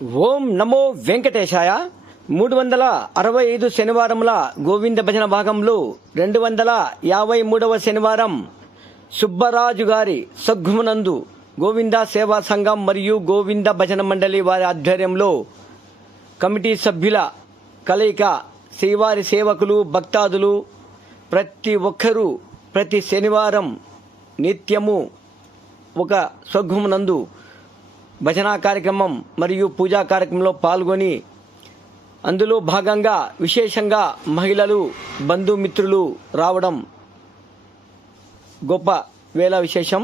ఓం నమో వెంకటేశాయ. 365 శనివారముల గోవింద భజన భాగంలో 253వ శనివారం సుబ్బరాజు గారి సద్గుమునందు గోవింద సేవా సంఘం మరియు గోవింద భజన మండలి వారి ఆధ్వర్యంలో కమిటీ సభ్యుల కలయిక, శ్రీవారి సేవకులు, భక్తాదులు ప్రతి ఒక్కరూ ప్రతి శనివారం నిత్యము ఒక సద్గుమునందు భజనా కార్యక్రమం మరియు పూజా కార్యక్రమంలో పాల్గొని అందులో భాగంగా విశేషంగా మహిళలు, బంధుమిత్రులు రావడం గొప్ప వేళ విశేషం.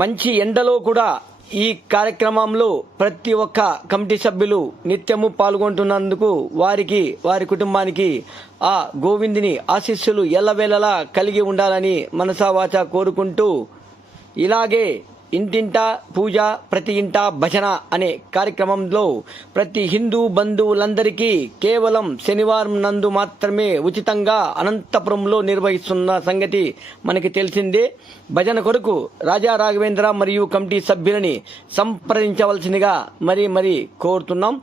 మంచి ఎండలో కూడా ఈ కార్యక్రమంలో ప్రతి ఒక్క కమిటీ సభ్యులు నిత్యము పాల్గొంటున్నందుకు వారికి, వారి కుటుంబానికి ఆ గోవిందుని ఆశీస్సులు ఎల్లవేళలా కలిగి ఉండాలని మనసా వాచా కోరుకుంటూ, ఇలాగే ఇంటింటా పూజ, ప్రతి ఇంటా భజన అనే కార్యక్రమంలో ప్రతి హిందూ బంధువులందరికీ కేవలం శనివారం నందు మాత్రమే ఉచితంగా అనంతపురంలో నిర్వహిస్తున్న సంగతి మనకి తెలిసిందే. భజన కొరకు రాజా రాఘవేంద్ర మరియు కమిటీ సభ్యులని సంప్రదించవలసిందిగా మరీ కోరుతున్నాం.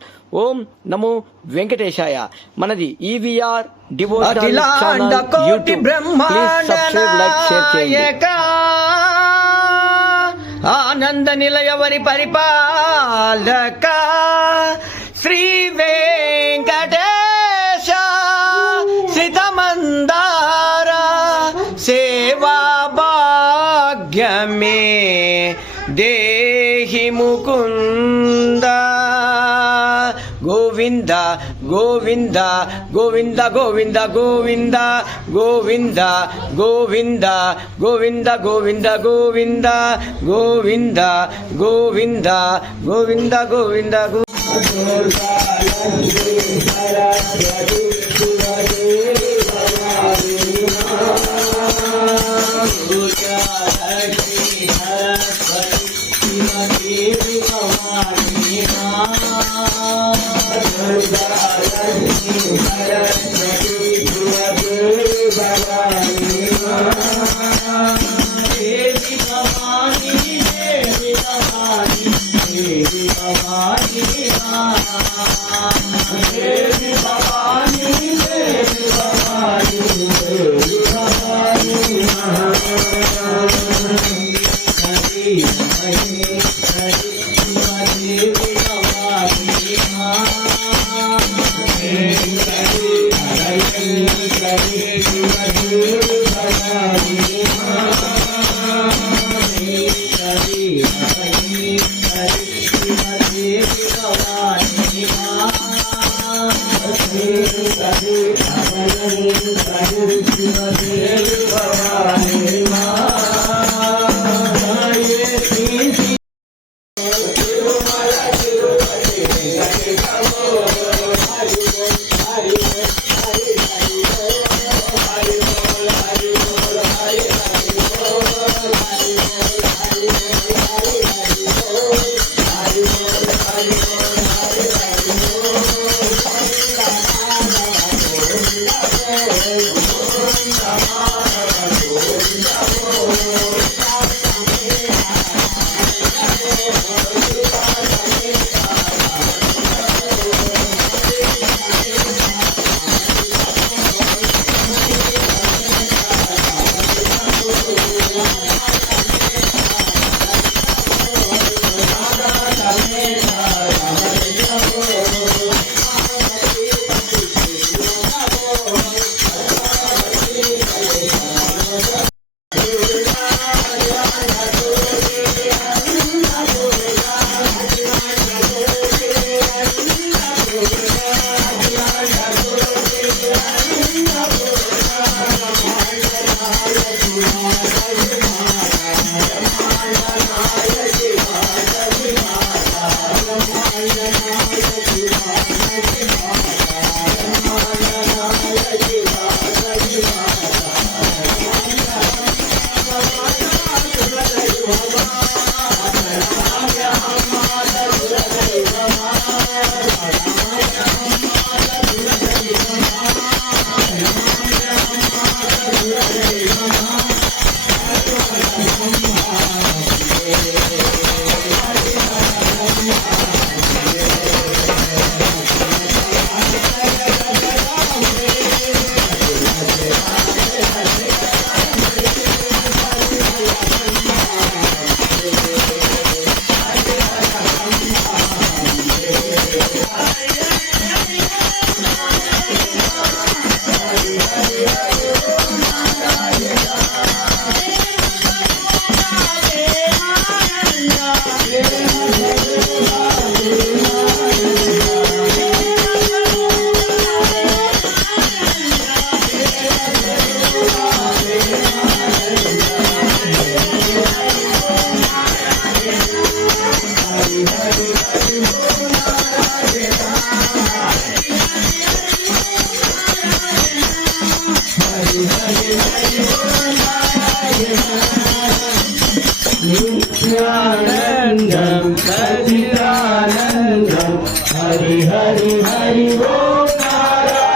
ఓం నమో వెంకటేశాయ. మనది EVR devotional channel YouTube. Please subscribe, like, share చేయండి. ఆనంద నిలయవరి పరిపాలక శ్రీ వెంకటేశ శ్రితమందార సేవా భాగ్యమే దేహి ముకుంద. గోవింద గోవింద గోవింద గోవింద గోవింద గోవింద గోవింద గోవింద గోవింద గోవింద గోవింద గోవింద గోవింద గోవింద नित्यानन्दं सच्चिदानन्दं हरि हरि हरि ओम नारायण।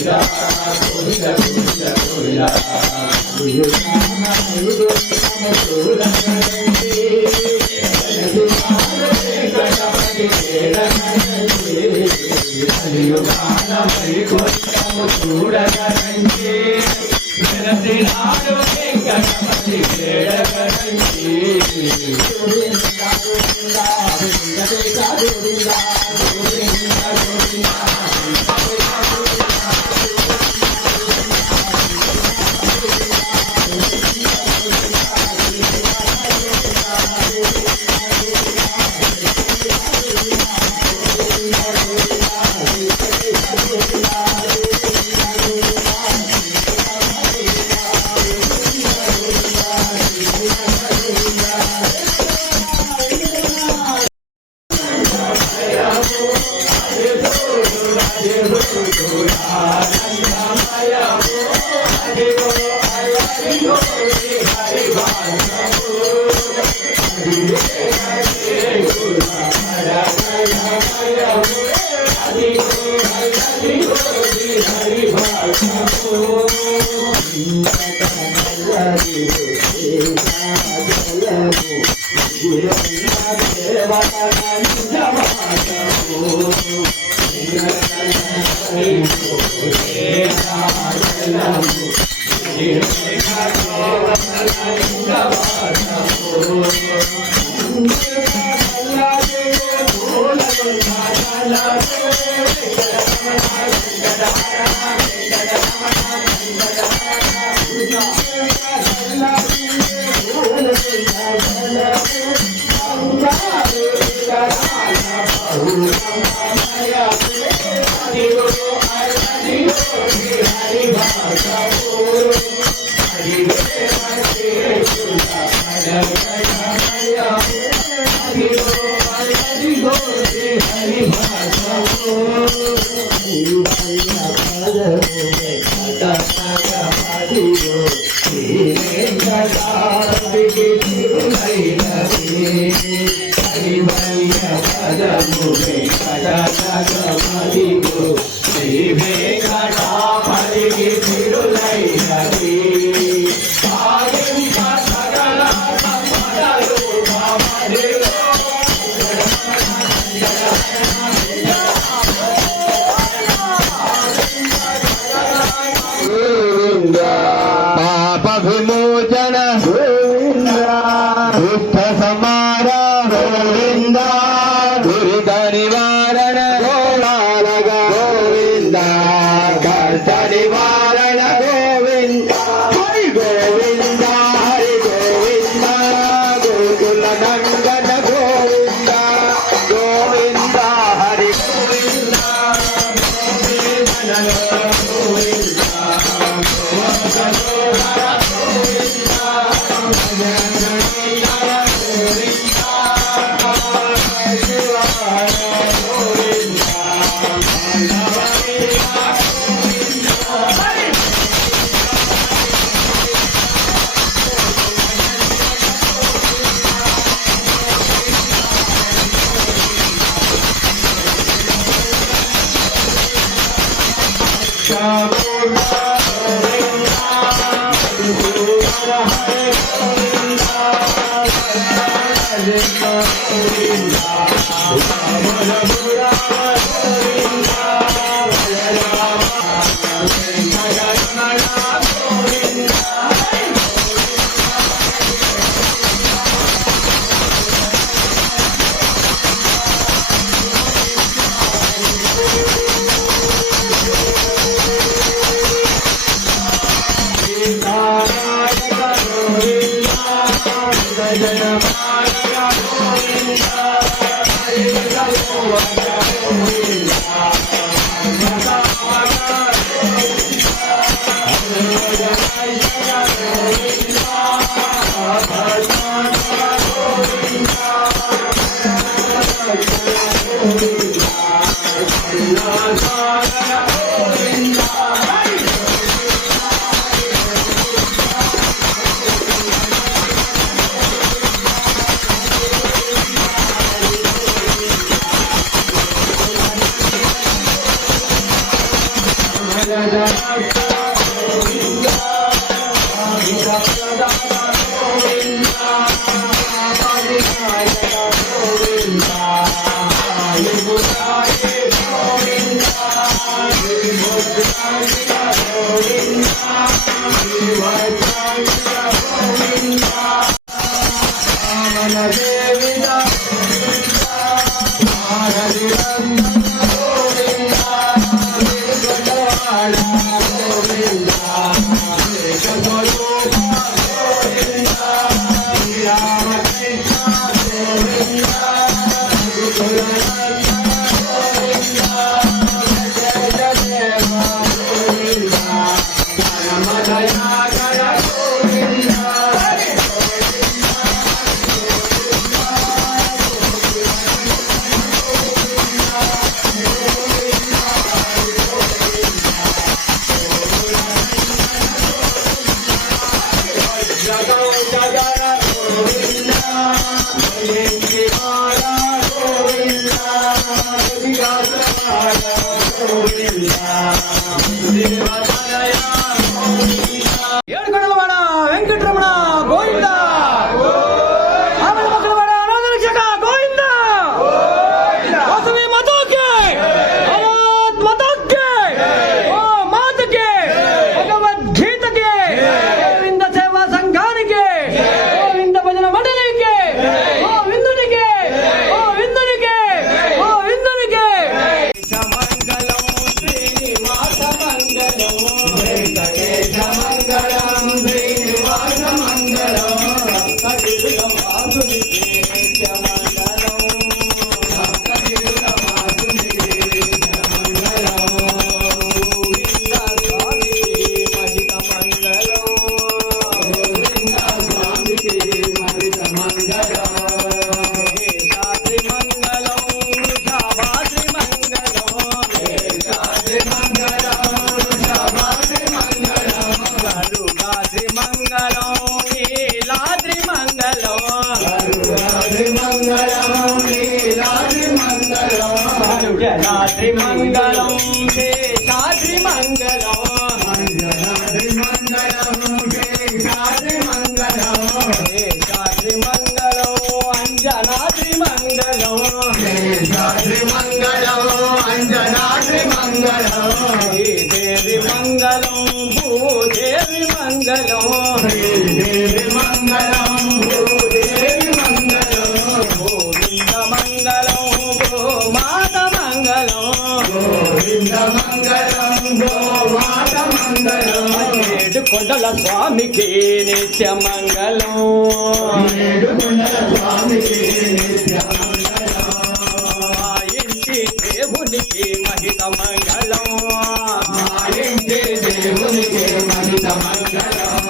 Govinda पाप विमोचन गोविंद दुष्ट संहार गोविंद दुरित निवारण गोलालग गोविंद कष्ट निवारण गोविंद हरि गोविंद गोकुल नंदन गोविंद गोविंद हरि गोविंद మంగళం భూదేవి మంగళం శ్రీదేవి మంగళం భూదేవి మంగళం గోవింద మంగళం గోమాత మంగళం గోవింద మంగళం గోమాత మంగళం ఏడు కొండల స్వామికి నిత్య మంగళం ఏడుకొండల స్వామికి నిత్య మా ఇంటి దేవునికి మహిత మంగళం మా ఇంటి దేవునికి మహిత మంగళం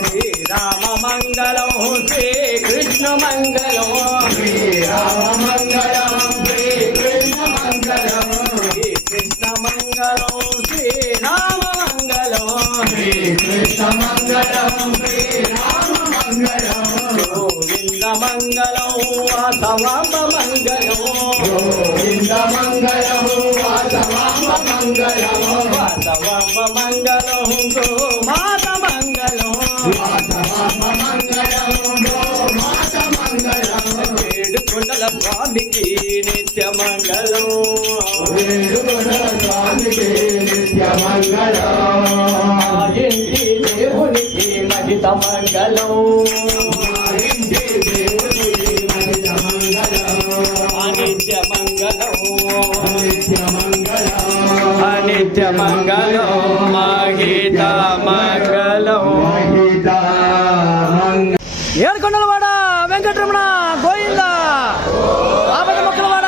శ్రీరామ మంగళం శ్రీకృష్ణ మంగళం శ్రీరామ మంగళం శ్రీకృష్ణ మంగళం శ్రీకృష్ణ మంగళం శ్రీరామ మంగళం శ్రీకృష్ణ మంగళం శ్రీరామ మంగళం గోవింద మంగళం వాసవాంబ మంగళం గోవింద మంగళం వాసవాంబ మంగళం వాసవాంబ మంగళం గోమాత మంగళం వాసవాంబ మంగళం గోమాత మంగళం ఏడు కొండల స్వామికి నిత్య మంగళం ఏడుకొండల స్వామికి నిత్య మంగళం మా ఇంటి దేవునికి మహిత మంగళం మా ఇంటి దేవునికి మహిత మంగళం అనిత్య మంగళం నిత్య మంగళం అనిత్య మంగళం మహిత మంగళం మహిత మంగళం ఏడుకొండలవాడ వెంకటరమణ గోవింద ఆపద మొక్కలవాడ